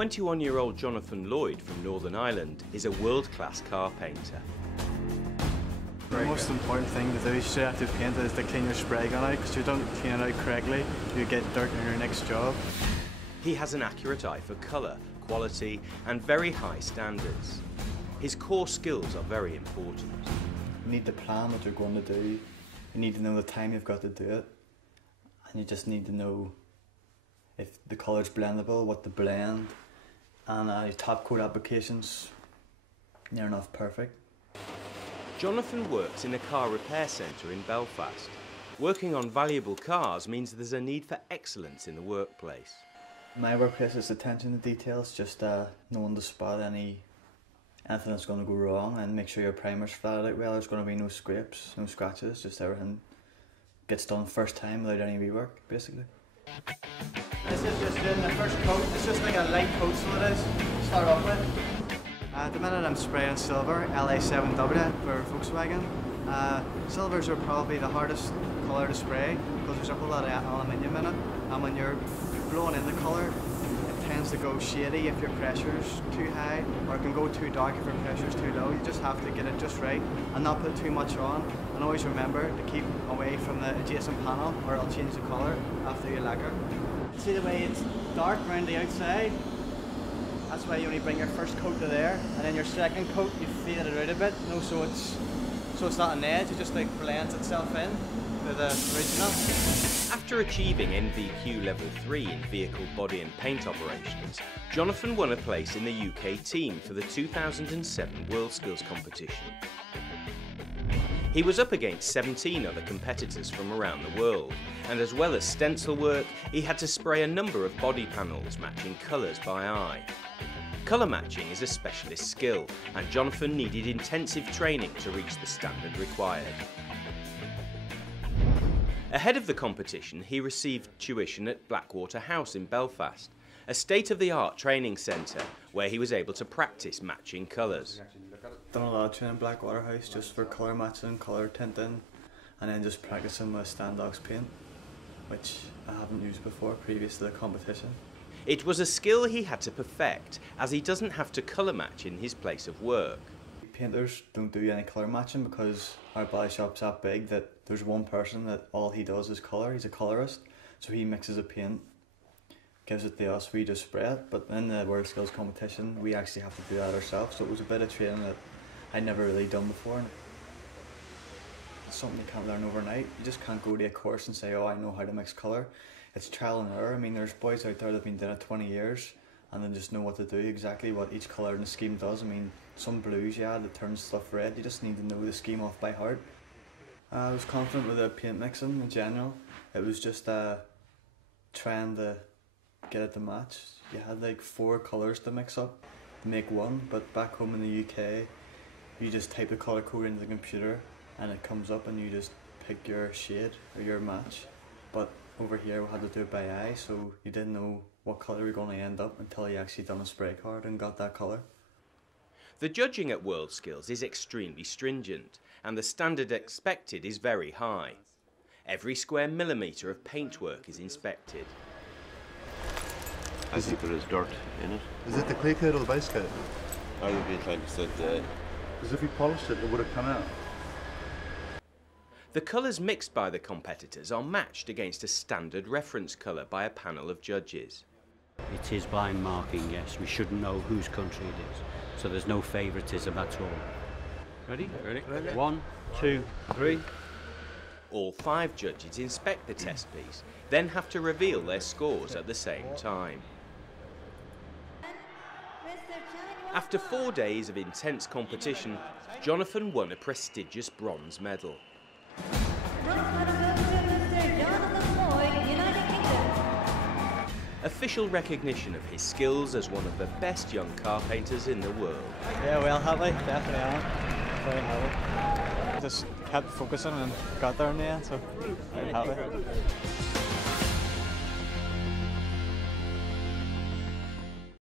21-year-old Jonathan Lloyd from Northern Ireland is a world-class car painter. The most important thing to do straight after paint is to clean your spray gun out, because if you don't clean it out correctly, you get dirt in your next job. He has an accurate eye for colour, quality and very high standards. His core skills are very important. You need to plan what you're going to do, you need to know the time you've got to do it, and you just need to know if the colour's blendable, what to blend, and your top coat applications, near enough perfect. Jonathan works in a car repair centre in Belfast. Working on valuable cars means there's a need for excellence in the workplace. My workplace is attention to details, just knowing to spot anything that's going to go wrong and make sure your primer's flatted out well. There's going to be no scrapes, no scratches, just everything gets done first time without any rework, basically. This is just doing the first coat. It's just like a light coat, so it is, to start off with. At the minute I'm spraying silver, LA7W for Volkswagen. Silvers are probably the hardest colour to spray because there's a whole lot of aluminium in it, and when you're blowing in the colour, it tends to go shady if your pressure's too high, or it can go too dark if your pressure's too low. You just have to get it just right and not put too much on, and always remember to keep away from the adjacent panel or it'll change the colour after you lacquer. See the way it's dark around the outside? That's why you only bring your first coat to there, and then your second coat you fade it out a bit, you know, so it's not an edge, it just like blends itself in to the original. After achieving NVQ Level 3 in vehicle body and paint operations, Jonathan won a place in the UK team for the 2007 WorldSkills competition. He was up against 17 other competitors from around the world, and as well as stencil work, he had to spray a number of body panels matching colours by eye. Colour matching is a specialist skill, and Jonathan needed intensive training to reach the standard required. Ahead of the competition, he received tuition at Blackwater House in Belfast, a state-of-the-art training centre where he was able to practice matching colours. Done a lot of training in Blackwater House just for colour matching, colour tinting, and then just practicing with Standox paint, which I haven't used before previous to the competition. It was a skill he had to perfect, as he doesn't have to colour match in his place of work. Painters don't do any colour matching because our body shop's that big that there's one person that all he does is colour. He's a colourist, so he mixes a paint, gives it to us, we just spray it. But in the WorldSkills competition, we actually have to do that ourselves, so it was a bit of training that I'd never really done before. It's something you can't learn overnight. You just can't go to a course and say, oh, I know how to mix colour. It's trial and error. I mean, there's boys out there that have been doing it 20 years and then just know what to do, exactly what each colour in the scheme does. I mean, some blues you add that turns stuff red, you just need to know the scheme off by heart. I was confident with the paint mixing in general. It was just trying to get it to match. You had like 4 colours to mix up to make one, but back home in the UK, you just type the colour code into the computer and it comes up and you just pick your shade or your match. But over here we had to do it by eye, so you didn't know what colour you were going to end up until you actually done a spray card and got that colour. The judging at WorldSkills is extremely stringent, and the standard expected is very high. Every square millimetre of paintwork is inspected. I think there is dirt in it. Is it the clay coat or the base coat? I would be inclined to say Because if you polished it, it would have come out. The colours mixed by the competitors are matched against a standard reference colour by a panel of judges. It is blind marking, yes. We shouldn't know whose country it is. So there's no favouritism at all. Ready? Ready? 1, 2, 3. All 5 judges inspect the test piece, then have to reveal their scores at the same time. After 4 days of intense competition, Jonathan won a prestigious bronze medal. Official recognition of his skills as one of the best young car painters in the world. Yeah, well happy, definitely am. Very happy. Just kept focusing and got there in the end, so very happy.